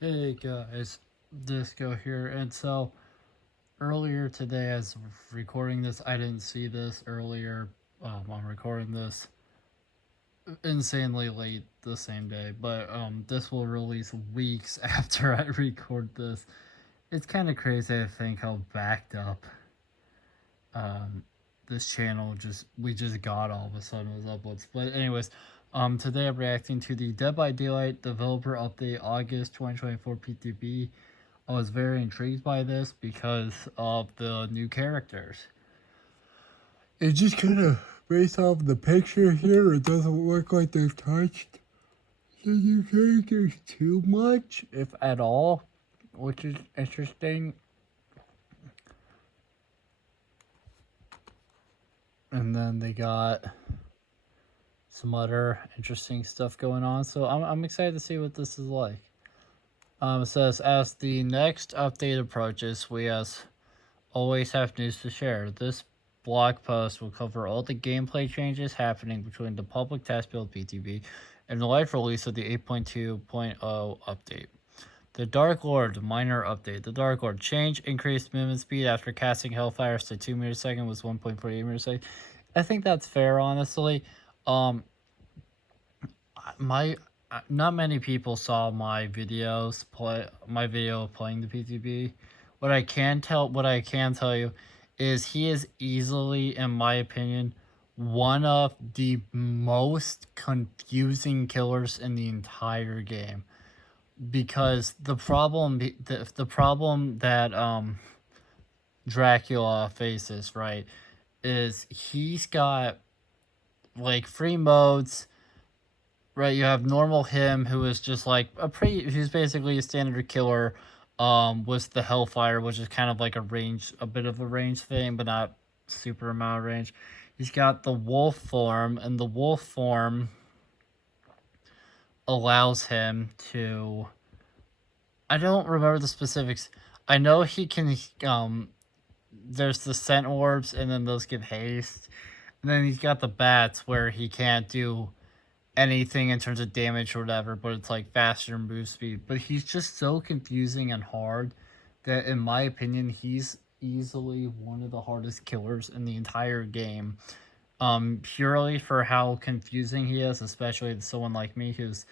Hey guys, D1sco here, and so earlier today, as recording this, I didn't see this earlier. I'm recording this insanely late the same day, but this will release weeks after I record this. It's kind of crazy to think how backed up um this channel we just got all of a sudden with uploads. But anyways, today I'm reacting to the Dead by Daylight developer update August 2024 PTB. I was very intrigued by this because of the new characters. It just kind of, based off the picture here, it doesn't look like they've touched the new characters too much, if at all, which is interesting. And then they got some other interesting stuff going on, so I'm excited to see what this is like. It says, as the next update approaches, we as always have news to share. This blog post will cover all the gameplay changes happening between the public test build PTB and the live release of the 8.2.0 update. The Dark Lord minor update. The Dark Lord change increased movement speed after casting Hellfires to 2 meters a second was 1.48 meters a second. I think that's fair, honestly. My Not many people saw my video of playing the PTB. What I can tell you is he is easily, in my opinion, one of the most confusing killers in the entire game. Because the problem that Dracula faces, right, is he's got like free modes. Right, you have normal him, who is just like he's basically a standard killer, with the Hellfire, which is kind of like a bit of a range thing, but not super amount of range. He's got the wolf form, and the wolf form allows him to, I don't remember the specifics. I know he can, there's the scent orbs, and then those give haste. And then he's got the bats, where he can't do anything in terms of damage or whatever, but it's like faster move speed. But he's just so confusing and hard that, in my opinion, he's easily one of the hardest killers in the entire game. Purely for how confusing he is, especially to someone like me who's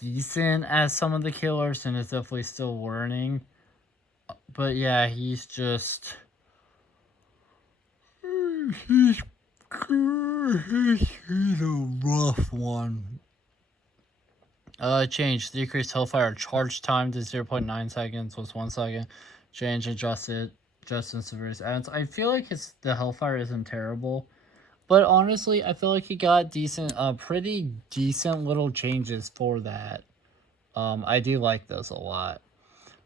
decent as some of the killers and is definitely still learning. But yeah, he's just he's he's a rough one. Change decreased Hellfire charge time to 0.9 seconds was 1 second. Change adjusted Justin Severus ads. I feel like the Hellfire isn't terrible, but honestly, I feel like he got pretty decent little changes for that. I do like those a lot.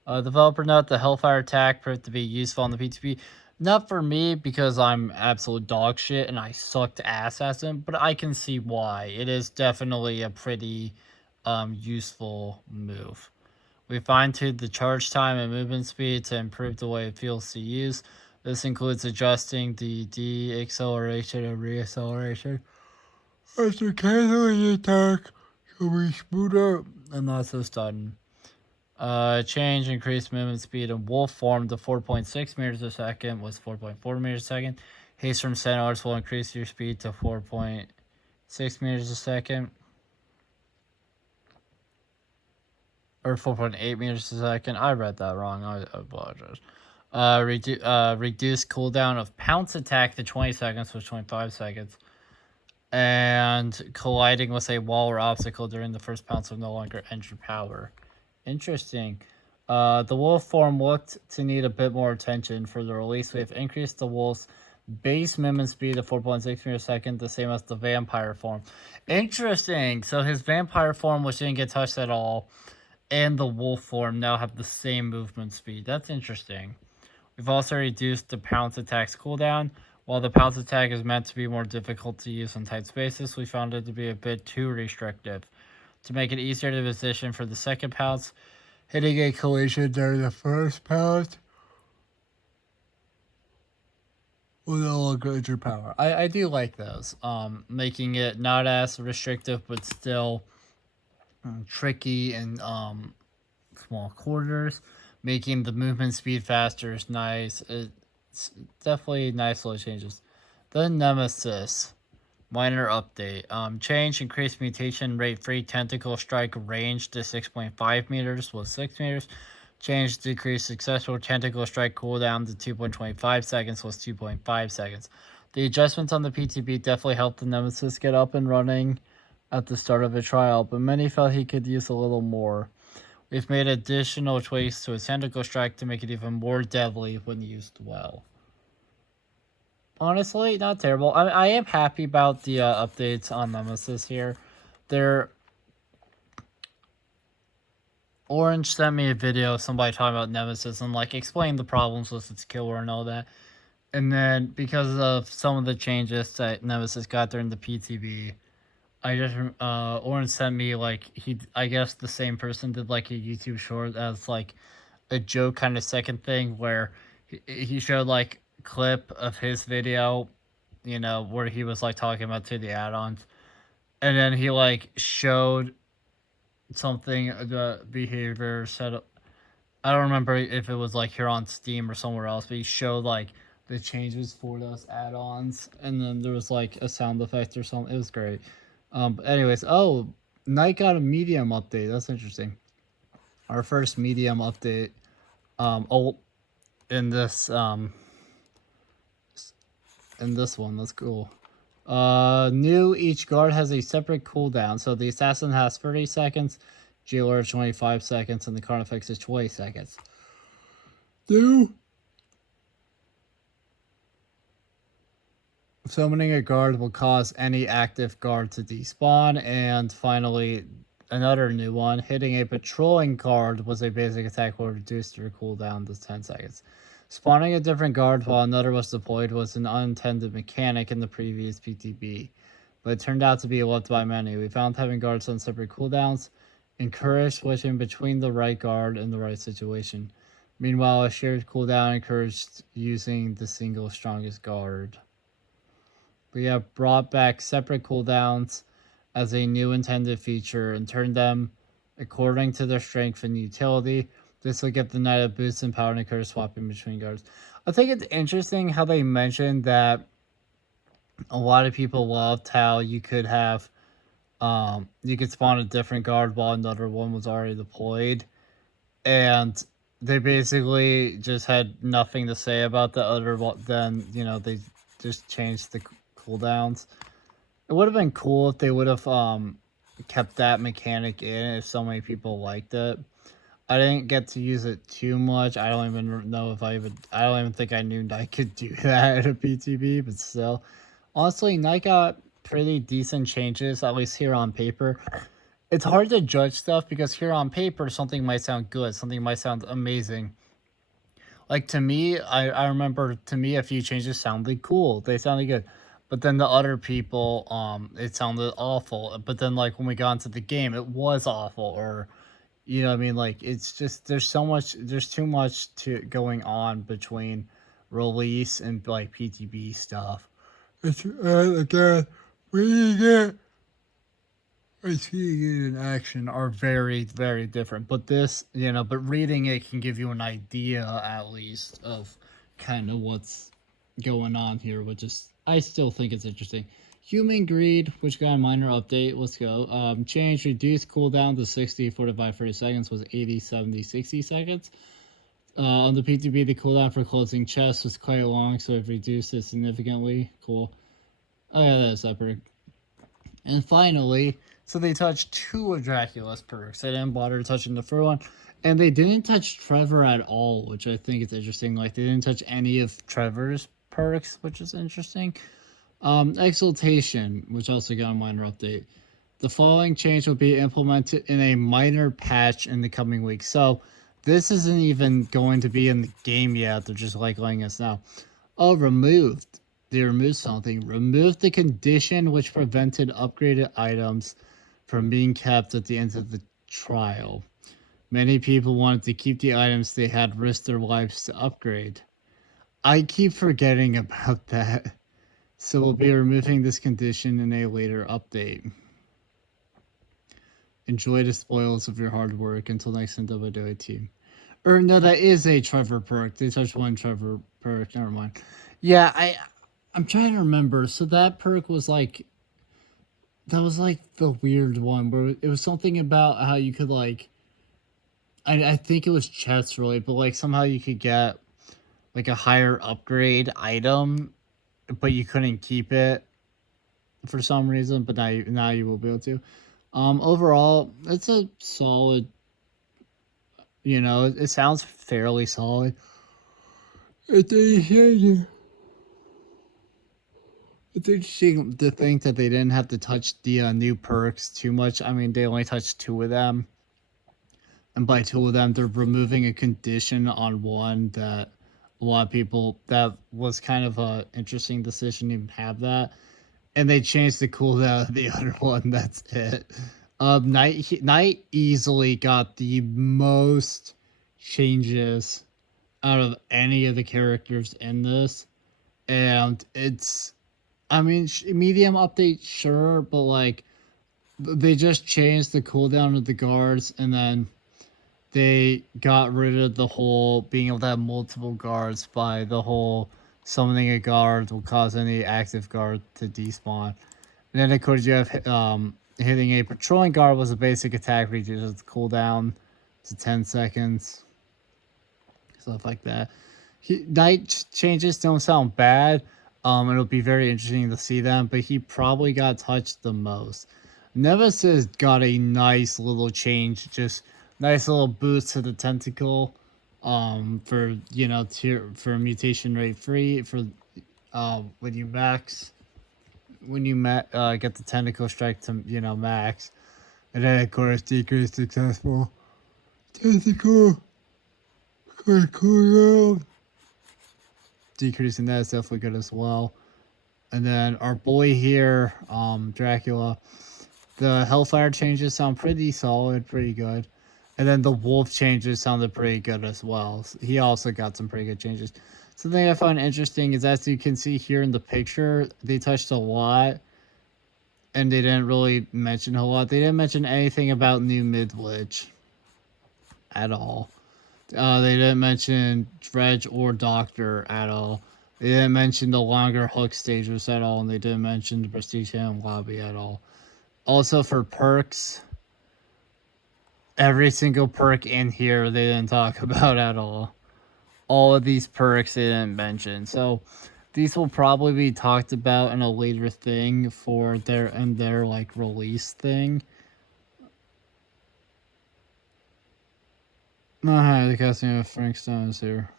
Developer note: the Hellfire attack proved to be useful on the PTP. Not for me, because I'm absolute dog shit and I sucked ass at him, but I can see why. It is definitely a pretty useful move. We fine-tuned the charge time and movement speed to improve the way it feels to use. This includes adjusting the de-acceleration and re-acceleration. After canceling the attack, so we smoother and not so sudden. Change increased movement speed in wolf form to 4.6 meters a second was 4.4 meters a second. Haste from centaurs will increase your speed to 4.6 meters a second. Or 4.8 meters a second. I read that wrong. I apologize. Reduce cooldown of pounce attack to 20 seconds was 25 seconds. And colliding with a wall or obstacle during the first pounce will no longer end your power. Interesting. The wolf form looked to need a bit more attention for the release. We have increased the wolf's base movement speed to 4.6 meters a second, the same as the vampire form. Interesting. So his vampire form, which didn't get touched at all, and the wolf form now have the same movement speed. That's interesting. We've also reduced the pounce attack's cooldown. While the pounce attack is meant to be more difficult to use in tight spaces, we found it to be a bit too restrictive. To make it easier to position for the second pounce, hitting a collision during the first pounce will no longer injure power. I do like those. Making it not as restrictive, but still tricky and small quarters, making the movement speed faster is nice. It's definitely nice little changes. The Nemesis. Minor update. Change increased mutation rate free tentacle strike range to 6.5 meters was 6 meters. Change decreased successful tentacle strike cooldown to 2.25 seconds was 2.5 seconds. The adjustments on the PTB definitely helped the Nemesis get up and running at the start of a trial, but many felt he could use a little more. We've made additional tweaks to his tentacle strike to make it even more deadly when used well. Honestly, not terrible. I am happy about the updates on Nemesis here. Orange sent me a video of somebody talking about Nemesis and like explaining the problems with its killer and all that. And then because of some of the changes that Nemesis got during the PTB, I just Orange sent me like I guess the same person did like a YouTube short as like a joke kind of second thing where he showed like clip of his video, you know, where he was like talking about to the add-ons, and then he like showed something the behavior set up. I don't remember if it was like here on Steam or somewhere else, but he showed like the changes for those add-ons, and then there was like a sound effect or something. It was great. But anyways, oh, Knight got a medium update. That's interesting. Our first medium update. In this one, that's cool. New, each guard has a separate cooldown. So the assassin has 30 seconds, jailer 25 seconds, and the carnifex is 20 seconds. New, summoning a guard will cause any active guard to despawn. And finally, another new one, hitting a patrolling guard was a basic attack will reduce their cooldown to 10 seconds. Spawning a different guard while another was deployed was an unintended mechanic in the previous PTB, but it turned out to be loved by many. We found having guards on separate cooldowns encouraged switching between the right guard in the right situation. Meanwhile, a shared cooldown encouraged using the single strongest guard. We have brought back separate cooldowns as a new intended feature and turned them according to their strength and utility. This will give the knight a boost in power and encourage swapping between guards. I think it's interesting how they mentioned that a lot of people loved how you could have you could spawn a different guard while another one was already deployed. And they basically just had nothing to say about the other one. Then, you know, they just changed the cooldowns. It would have been cool if they would have kept that mechanic in if so many people liked it. I didn't get to use it too much. I don't even know if I don't even think I knew I could do that at a PTB, but still. Honestly, Knight got pretty decent changes, at least here on paper. It's hard to judge stuff because here on paper, something might sound good, something might sound amazing. Like to me, I remember to me a few changes sounded cool. They sounded good. But then the other people, it sounded awful. But then like when we got into the game, it was awful, or you know what I mean? Like, it's just, there's too much to going on between release and, like, PTB stuff. It's, again, reading it and seeing it in action are very, very different. But this, you know, but reading it can give you an idea, at least, of kind of what's going on here, which is, I still think it's interesting. Human Greed, which got a minor update. Let's go. Change reduced cooldown to 60, 45, 30 seconds was 80, 70, 60 seconds. On the PTB, the cooldown for closing chests was quite long, so it reduced it significantly. Cool. Oh yeah, that's separate. And finally, so they touched two of Dracula's perks. They didn't bother touching the first one. And they didn't touch Trevor at all, which I think is interesting. Like, they didn't touch any of Trevor's perks, which is interesting. Exaltation, which also got a minor update. The following change will be implemented in a minor patch in the coming weeks. So this isn't even going to be in the game yet. They're just like letting us know. Oh, removed. They removed something. Removed the condition which prevented upgraded items from being kept at the end of the trial. Many people wanted to keep the items they had risked their lives to upgrade. I keep forgetting about that. So we'll be removing this condition in a later update. Enjoy the spoils of your hard work. Until next NWA team. Or no, that is a Trevor perk. They touched one Trevor perk. Never mind. Yeah, I'm trying to remember. So that perk was like that was like the weird one where it was something about how you could like I think it was chest really, but like somehow you could get like a higher upgrade item, but you couldn't keep it for some reason. But now you will be able to. Overall, it's a solid. You know, it sounds fairly solid. It's interesting to think that they didn't have to touch the new perks too much. I mean, they only touched two of them. And by two of them, they're removing a condition on one that a lot of people, that was kind of a interesting decision to have that. And they changed the cooldown of the other one. That's it. Knight easily got the most changes out of any of the characters in this. And it's, I mean, medium update, sure, but like, they just changed the cooldown of the guards, and then they got rid of the whole being able to have multiple guards by the whole summoning a guard will cause any active guard to despawn. And then of course you have hitting a patrolling guard was a basic attack reduces the cooldown to 10 seconds. Stuff like that. Knight changes don't sound bad. It'll be very interesting to see them, but he probably got touched the most. Nemesis got a nice little change, just nice little boost to the tentacle, for you know for mutation rate free for when you get the tentacle strike to max, and then of course decrease successful tentacle cooldown. Decreasing that is definitely good as well. And then our boy here, Dracula, the Hellfire changes sound pretty solid, pretty good. And then the Wolf changes sounded pretty good as well. He also got some pretty good changes. Something I find interesting is, as you can see here in the picture, they touched a lot. And they didn't really mention a lot. They didn't mention anything about new mid-lich at all. They didn't mention Dredge or Doctor at all. They didn't mention the longer hook stages at all, and they didn't mention the Prestige and Lobby at all. Also, for perks, every single perk in here they didn't talk about at all. All of these perks they didn't mention. So these will probably be talked about in a later thing for their like release thing. Hi, the casting of Frank Stone is here.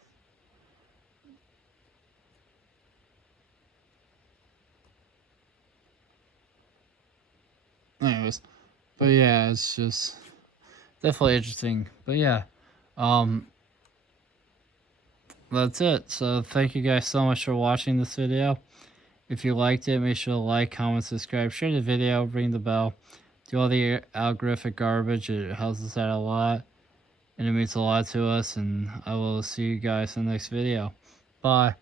Anyways, but yeah, it's just definitely interesting. But yeah, that's it. So thank you guys so much for watching this video. If you liked it, make sure to like, comment, subscribe, share the video, ring the bell, do all the algorithmic garbage. It helps us out a lot, and it means a lot to us. And I will see you guys in the next video. Bye.